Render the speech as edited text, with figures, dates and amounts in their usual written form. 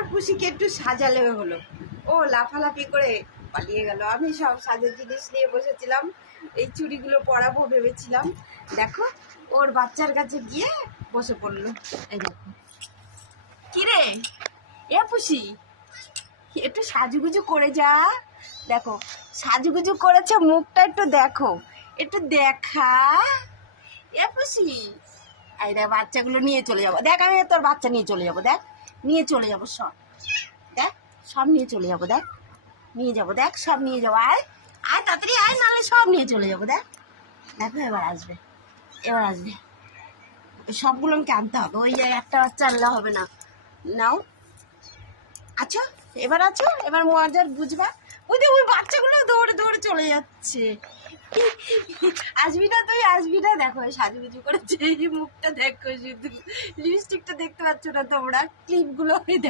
এবার পুষিকে একটু সাজালে হলো, ও লাফালাফি করে পালিয়ে গেল। আমি সব সাজের জিনিস নিয়ে বসেছিলাম, এই চুড়িগুলো পরাবো ভেবেছিলাম। দেখো ওর বাচ্চার কাছে গিয়ে বসে পড়লো। এই দেখো, কিরে এ পুষি, একটু সাজুগুজু করে যা। দেখো সাজুগুজু করেছে, মুখটা একটু দেখো, একটু দেখা। এ পুষি, এই দেখ বাচ্চাগুলো নিয়ে চলে যাবো। দেখ আমি তোর বাচ্চা নিয়ে চলে যাবো, দেখ নিয়ে চলে যাবো সব, দেখ সব নিয়ে চলে যাবো, দেখ নিয়ে যাবো, দেখ সব নিয়ে যাবো। আয় আয় তাড়াতাড়ি আয়, নাহলে সব নিয়ে চলে যাবো। দেখ দেখো এবার আসবে, এবার আসবে। সবগুলো আমাকে আনতে হবে, ওই একটা বাচ্চা আনলে হবে না। নাও আচ্ছা, এবার আছো, এবার মজার বুঝবা। ওই যে ওই বাচ্চাগুলো দৌড়ে দৌড়ে চলে যাচ্ছে। আসবি না তুই, আসবি না। দেখো সাজুগুজু করেছে, এই মুখটা দেখো, শুধু লিপস্টিকটা দেখতে পাচ্ছ না তোমরা, ক্লিপগুলো দেখো।